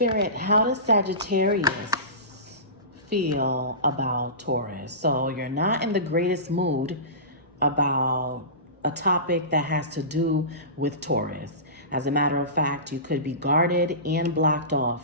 Spirit, how does Sagittarius feel about Taurus? So you're not in the greatest mood about a topic that has to do with Taurus. As a matter of fact, you could be guarded and blocked off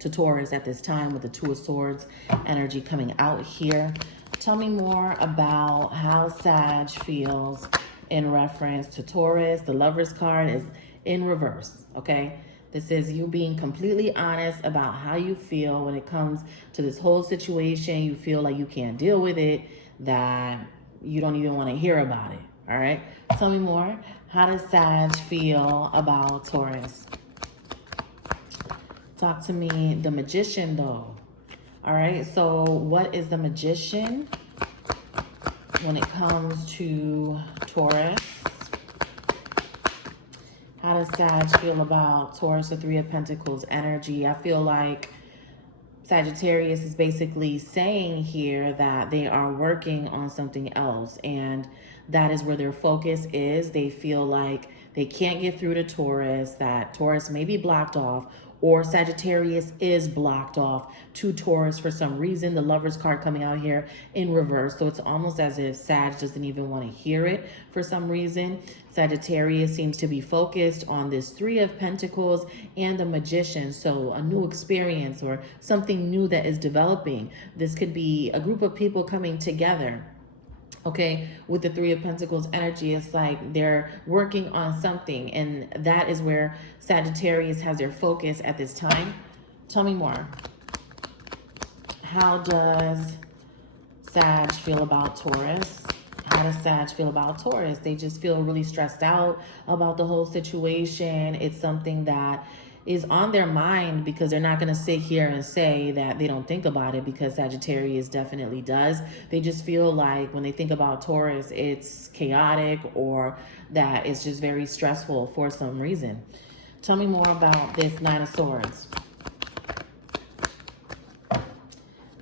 to Taurus at this time with the Two of Swords energy coming out here. Tell me more about how Sag feels in reference to Taurus. The Lover's card is in reverse, okay? This is you being completely honest about how you feel when it comes to this whole situation. You feel like you can't deal with it, that you don't even want to hear about it, all right? Tell me more. How does Sag feel about Taurus? Talk to me. The Magician, though. All right, so what is the Magician when it comes to Taurus? How does Sag feel about Taurus, the Three of Pentacles energy? I feel like Sagittarius is basically saying here that they are working on something else, and that is where their focus is. They feel like they can't get through to Taurus, that Taurus may be blocked off, or Sagittarius is blocked off to Taurus for some reason. The Lover's card coming out here in reverse. So it's almost as if Sag doesn't even want to hear it for some reason. Sagittarius seems to be focused on this Three of Pentacles and the Magician. So a new experience or something new that is developing. This could be a group of people coming together. Okay, with the Three of Pentacles energy, it's like they're working on something, and that is where Sagittarius has their focus at this time. Tell me more. How does Sag feel about Taurus? How does Sag feel about Taurus? They just feel really stressed out about the whole situation. It's something that is on their mind because they're not going to sit here and say that they don't think about it, because Sagittarius definitely does. They just feel like when they think about Taurus, it's chaotic or that it's just very stressful for some reason. Tell me more about this Nine of Swords.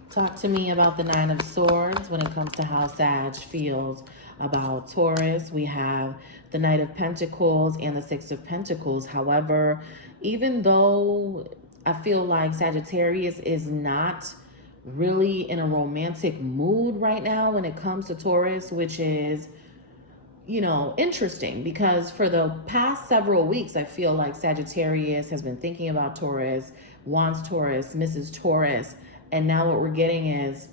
Talk to me about the Nine of Swords when it comes to how Sag feels about Taurus. We have the Knight of Pentacles and the Six of Pentacles. However, even though I feel like Sagittarius is not really in a romantic mood right now when it comes to Taurus, which is, you know, interesting, because for the past several weeks, I feel like Sagittarius has been thinking about Taurus, wants Taurus, misses Taurus. And now what we're getting is,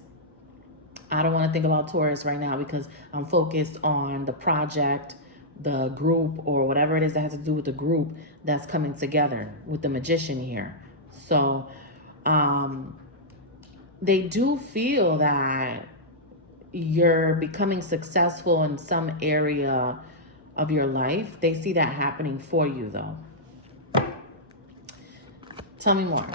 I don't want to think about Taurus right now because I'm focused on the project, the group, or whatever it is that has to do with the group that's coming together with the Magician here. So they do feel that you're becoming successful in some area of your life. They see that happening for you, though. Tell me more.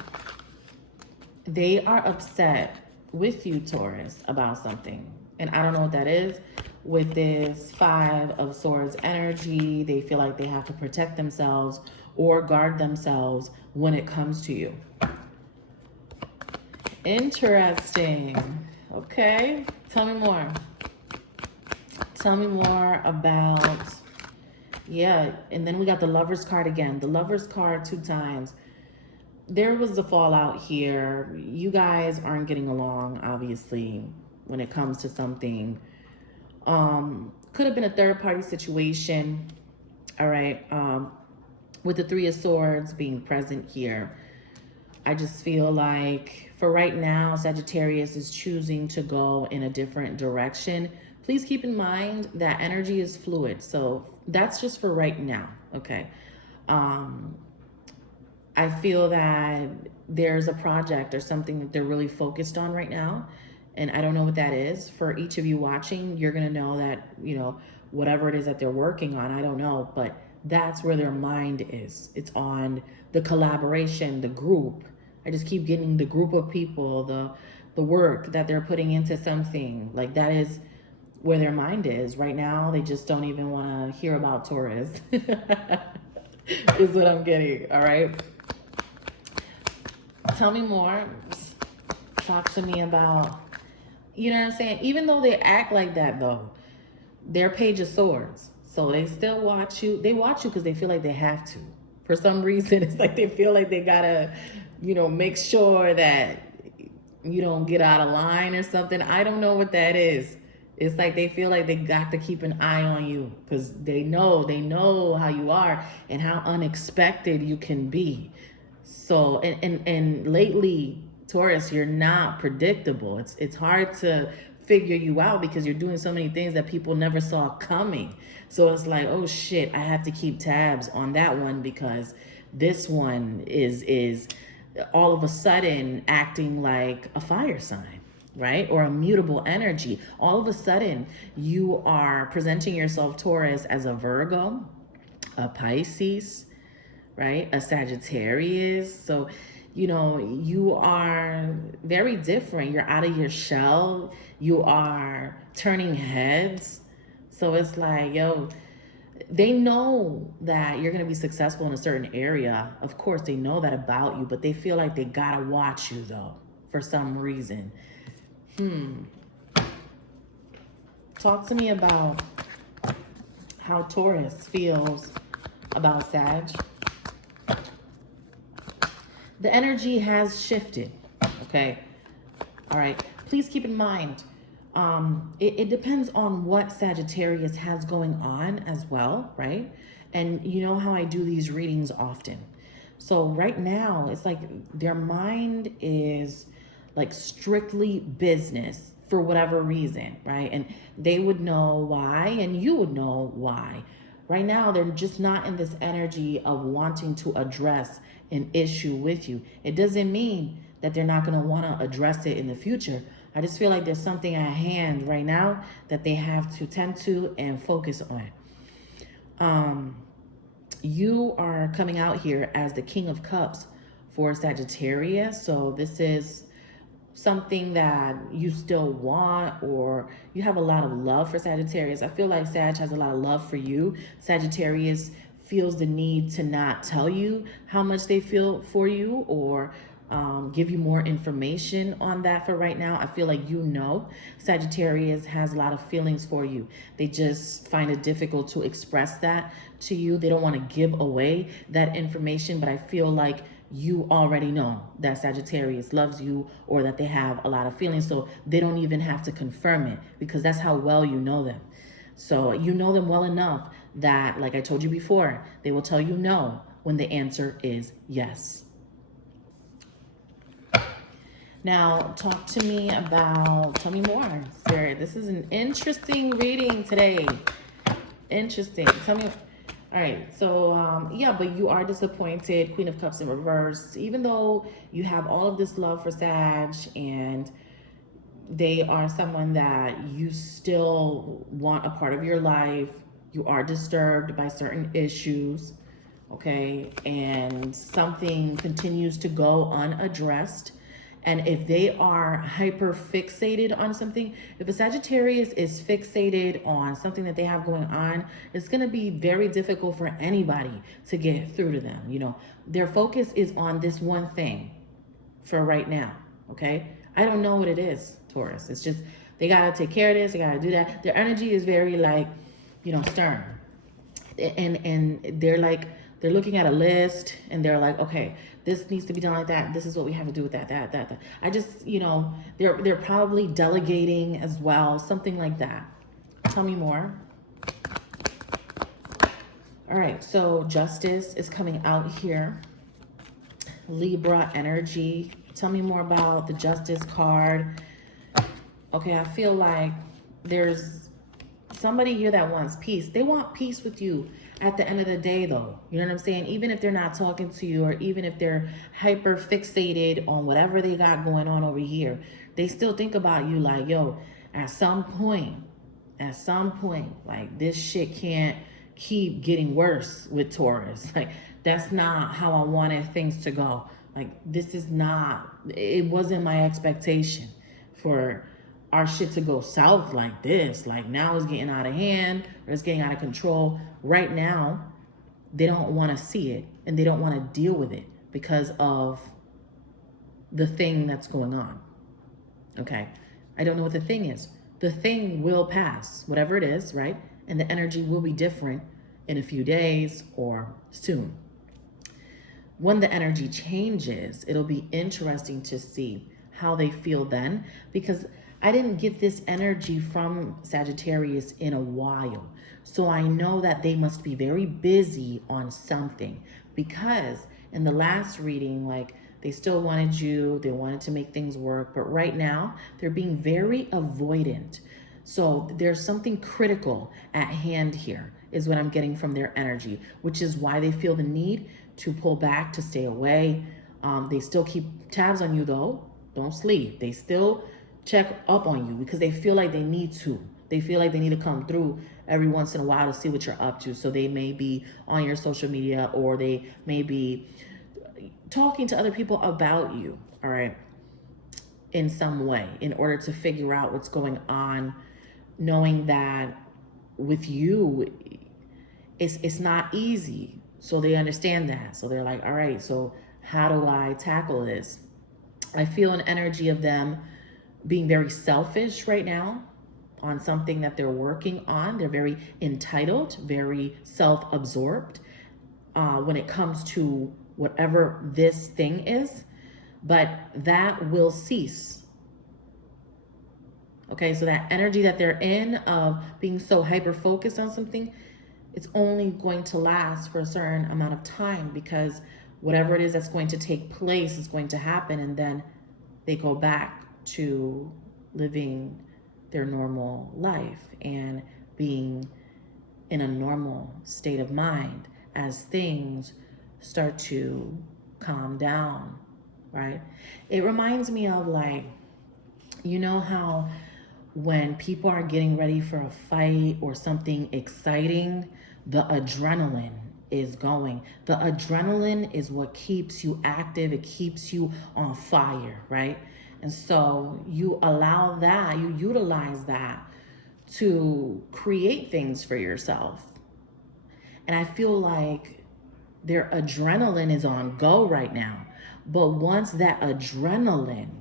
They are upset with you, Taurus, about something. And I don't know what that is. With this Five of Swords energy, they feel like they have to protect themselves or guard themselves when it comes to you. Interesting. Okay. Tell me more. Tell me more about, yeah. And then we got the Lover's card again. The Lover's card 2 times. There was a fallout here. You guys aren't getting along, obviously, when it comes to something. Could have been a third-party situation, all right? With the Three of Swords being present here, I just feel like for right now, Sagittarius is choosing to go in a different direction. Please keep in mind that energy is fluid, so that's just for right now, okay? I feel that there's a project or something that they're really focused on right now. And I don't know what that is. For each of you watching, you're going to know that, you know, whatever it is that they're working on, I don't know. But that's where their mind is. It's on the collaboration, the group. I just keep getting the group of people, the work that they're putting into something. Like that is where their mind is. Right now, they just don't even want to hear about Taurus. Is what I'm getting, all right? Tell me more. Talk to me about, you know what I'm saying? Even though they act like that, though, they're Page of Swords. So they still watch you. They watch you because they feel like they have to. For some reason, it's like they feel like they gotta make sure that you don't get out of line or something. I don't know what that is. It's like they feel like they got to keep an eye on you because they know how you are and how unexpected you can be. So and lately, Taurus, you're not predictable. It's hard to figure you out because you're doing so many things that people never saw coming. So it's like, oh shit, I have to keep tabs on that one because this one is all of a sudden acting like a fire sign, right? Or a mutable energy. All of a sudden, you are presenting yourself, Taurus, as a Virgo, a Pisces, right? A Sagittarius. So, you are very different. You're out of your shell. You are turning heads. So it's like, yo, they know that you're going to be successful in a certain area. Of course, they know that about you, but they feel like they got to watch you, though, for some reason. Talk to me about how Taurus feels about Sag. The energy has shifted, okay? All right. Please keep in mind, it depends on what Sagittarius has going on as well, right? And you know how I do these readings often. So right now, it's like their mind is like strictly business for whatever reason, right? And they would know why, and you would know why. Right now, they're just not in this energy of wanting to address an issue with you. It doesn't mean that they're not going to want to address it in the future. I just feel like there's something at hand right now that they have to tend to and focus on. You are coming out here as the King of Cups for Sagittarius. So this is something that you still want, or you have a lot of love for Sagittarius. I feel like Sag has a lot of love for you. Sagittarius feels the need to not tell you how much they feel for you, or give you more information on that for right now. I feel like Sagittarius has a lot of feelings for you. They just find it difficult to express that to you. They don't want to give away that information, but I feel like you already know that Sagittarius loves you, or that they have a lot of feelings, so they don't even have to confirm it because that's how well you know them. So you know them well enough that, like I told you before, they will tell you no when the answer is yes. Now, tell me more, Spirit. This is an interesting reading today. Interesting. Tell me. All right. So, yeah, but you are disappointed. Queen of Cups in reverse. Even though you have all of this love for Sag and they are someone that you still want a part of your life, you are disturbed by certain issues, okay? And something continues to go unaddressed. And if they are hyper fixated on something, if a Sagittarius is fixated on something that they have going on, it's going to be very difficult for anybody to get through to them. Their focus is on this one thing for right now, okay? I don't know what it is, Taurus. It's just they got to take care of this, they got to do that. Their energy is very stern. And they're looking at a list and they're like, okay, this needs to be done like that. This is what we have to do with that. I just, they're probably delegating as well, something like that. Tell me more. All right, so Justice is coming out here. Libra energy. Tell me more about the Justice card. Okay, I feel like there's somebody here that wants peace. They want peace with you at the end of the day, though. You know what I'm saying? Even if they're not talking to you, or even if they're hyper fixated on whatever they got going on over here, they still think about you like, yo, at some point, like this shit can't keep getting worse with Taurus. Like, that's not how I wanted things to go. Like, it wasn't my expectation for our shit to go south like this. Like, now it's getting out of hand, or it's getting out of control. Right now, they don't want to see it, and they don't want to deal with it because of the thing that's going on. Okay? I don't know what the thing is. The thing will pass, whatever it is, right? And the energy will be different in a few days or soon. when the energy changes, it'll be interesting to see how they feel then, because I didn't get this energy from Sagittarius in a while. So I know that they must be very busy on something, because in the last reading, like, they still wanted you, they wanted to make things work, but right now they're being very avoidant. So there's something critical at hand here, is what I'm getting from their energy, which is why they feel the need to pull back, to stay away. They still keep tabs on you though. Don't sleep. They still check up on you because they feel like they need to. They feel like they need to come through every once in a while to see what you're up to. So they may be on your social media, or they may be talking to other people about you, all right, in some way, in order to figure out what's going on, knowing that with you, it's not easy. So they understand that. So they're like, all right, so how do I tackle this? I feel an energy of them being very selfish right now on something that they're working on. They're very entitled, very self-absorbed when it comes to whatever this thing is, but that will cease. Okay, so that energy that they're in of being so hyper-focused on something, it's only going to last for a certain amount of time, because whatever it is that's going to take place is going to happen, and then they go back to living their normal life and being in a normal state of mind as things start to calm down, right? It reminds me of, like, you know how when people are getting ready for a fight or something exciting, the adrenaline is going. The adrenaline is what keeps you active. It keeps you on fire, right? And so you allow that, you utilize that to create things for yourself. And I feel like their adrenaline is on go right now. But once that adrenaline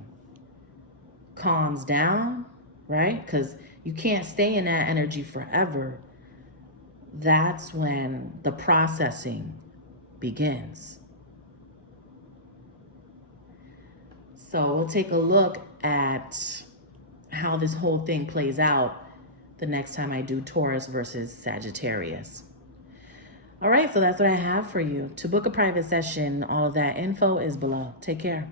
calms down, right? Because you can't stay in that energy forever. That's when the processing begins. So we'll take a look at how this whole thing plays out the next time I do Taurus versus Sagittarius. All right, so that's what I have for you. To book a private session, all of that info is below. Take care.